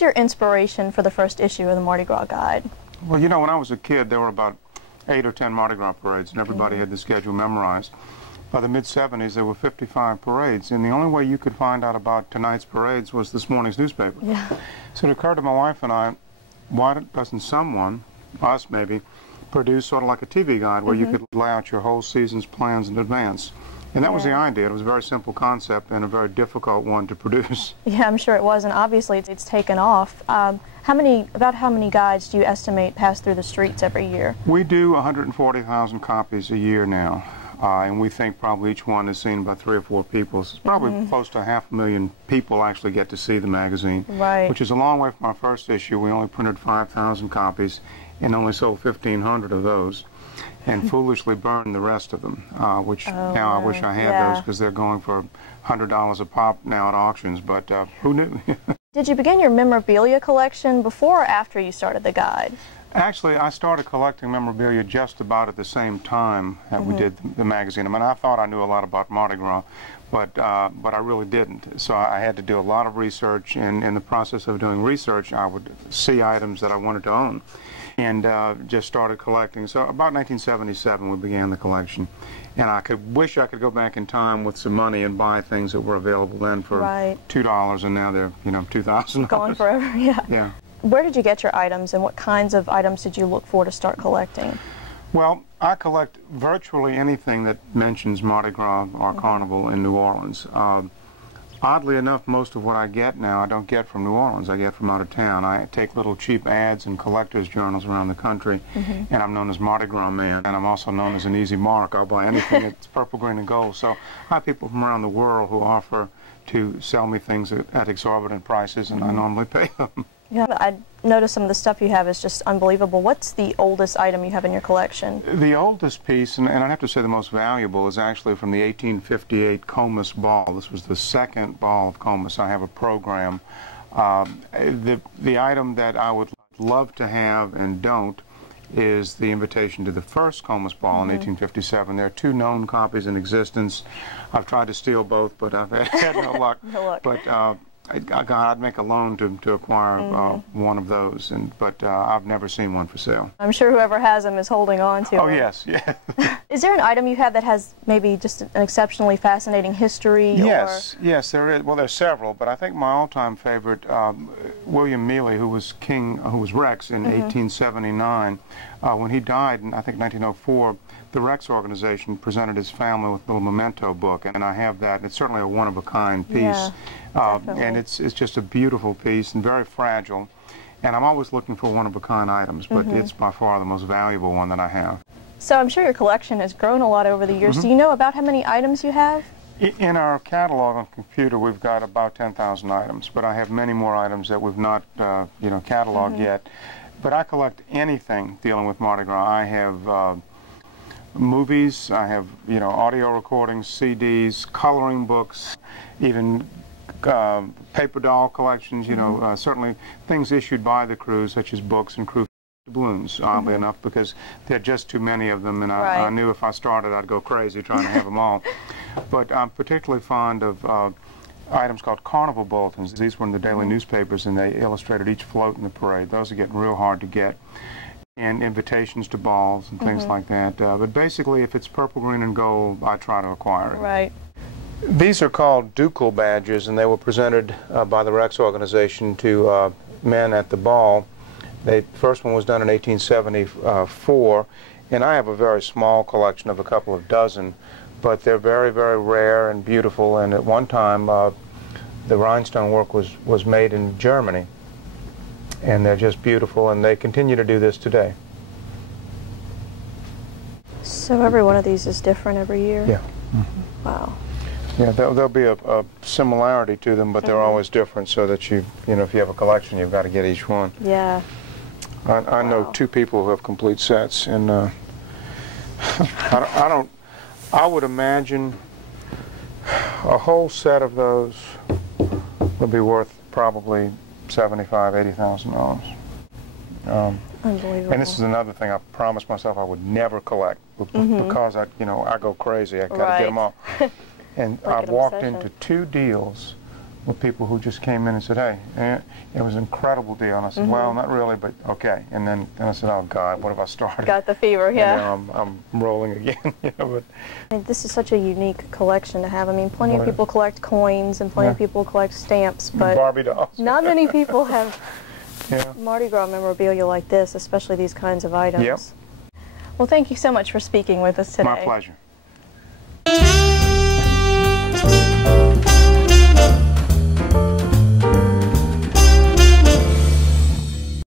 was your inspiration for the first issue of the Mardi Gras Guide? Well, you know, when I was a kid, there were about 8 or 10 Mardi Gras parades, and everybody had the schedule memorized. By the mid-'70s, there were 55 parades, and the only way you could find out about tonight's parades was this morning's newspaper. Yeah. So it occurred to my wife and I, why doesn't someone, us maybe, produce sort of like a TV guide where you could lay out your whole season's plans in advance? And that was the idea. It was a very simple concept and a very difficult one to produce. Yeah, I'm sure it was, and obviously it's taken off. About how many guides do you estimate pass through the streets every year? We do 140,000 copies a year now, and we think probably each one is seen by 3 or 4 people. So it's probably close to 500,000 people actually get to see the magazine, which is a long way from our first issue. We only printed 5,000 copies and only sold 1,500 of those, and foolishly burned the rest of them, which now I wish I had those because they're going for $100 a pop now at auctions, but who knew? Did you begin your memorabilia collection before or after you started the guide? Actually, I started collecting memorabilia just about at the same time that we did the magazine. I mean, I thought I knew a lot about Mardi Gras, but I really didn't. So I had to do a lot of research, and in the process of doing research, I would see items that I wanted to own, and just started collecting. So about 1977, we began the collection, and I wish I could go back in time with some money and buy things that were available then for $2, and now they're, you know, $2,000. Gone forever, yeah. Where did you get your items, and what kinds of items did you look for to start collecting? Well, I collect virtually anything that mentions Mardi Gras or Carnival in New Orleans. Oddly enough, most of what I get now I don't get from New Orleans. I get from out of town. I take little cheap ads in collectors' journals around the country, and I'm known as Mardi Gras Man, and I'm also known as an easy mark. I'll buy anything that's purple, green, and gold. So I have people from around the world who offer to sell me things at exorbitant prices, and I normally pay them. Yeah, I noticed some of the stuff you have is just unbelievable. What's the oldest item you have in your collection? The oldest piece, and I'd have to say the most valuable, is actually from the 1858 Comus ball. This was the second ball of Comus. I have a program. The item that I would love to have and don't is the invitation to the first Comus ball in 1857. There are 2 known copies in existence. I've tried to steal both, but I've had no luck. No luck. But I'd make a loan to acquire one of those, but I've never seen one for sale. I'm sure whoever has them is holding on to them. Oh, yes, yeah. Is there an item you have that has maybe just an exceptionally fascinating history? Yes, yes, there is. Well, there's several, but I think my all-time favorite, William Mealy, who was Rex in 1879, when he died in, I think, 1904, the Rex organization presented his family with a little memento book, and I have that. It's certainly a one-of-a-kind piece, and it's just a beautiful piece and very fragile. And I'm always looking for one-of-a-kind items, but it's by far the most valuable one that I have. So I'm sure your collection has grown a lot over the years. Do you know about how many items you have? In our catalog on computer, we've got about 10,000 items, but I have many more items that we've not, cataloged yet. But I collect anything dealing with Mardi Gras. I have movies, I have, audio recordings, CDs, coloring books, even paper doll collections, certainly things issued by the crew, such as books and crew balloons, oddly enough, because there are just too many of them, and I knew if I started I'd go crazy trying to have them all. But I'm particularly fond of items called carnival bulletins. These were in the daily newspapers, and they illustrated each float in the parade. Those are getting real hard to get. And invitations to balls and things like that. But basically, if it's purple, green, and gold, I try to acquire it. Right. These are called ducal badges, and they were presented by the Rex organization to men at the ball. The first one was done in 1874, and I have a very small collection of a couple of dozen, but they're very, very rare and beautiful, and at one time the rhinestone work was made in Germany. And they're just beautiful, and they continue to do this today. So every one of these is different every year? Yeah. Wow. Yeah, there'll be a similarity to them, but they're always different, so that if you have a collection, you've got to get each one. Yeah. I know 2 people who have complete sets, and I would imagine a whole set of those would be worth probably $75,000, $80,000. Unbelievable. And this is another thing I promised myself I would never collect because I go crazy. I got to get them all. And I've walked into 2 deals with people who just came in and said, hey, it was an incredible deal. And I said, well, not really, but okay. And then I said, oh, God, what have I started? Got the fever, yeah. And now I'm rolling again. But I mean, this is such a unique collection to have. I mean, plenty of people collect coins and plenty of people collect stamps, but Barbie dolls. not many people have Mardi Gras memorabilia like this, especially these kinds of items. Yep. Well, thank you so much for speaking with us today. My pleasure.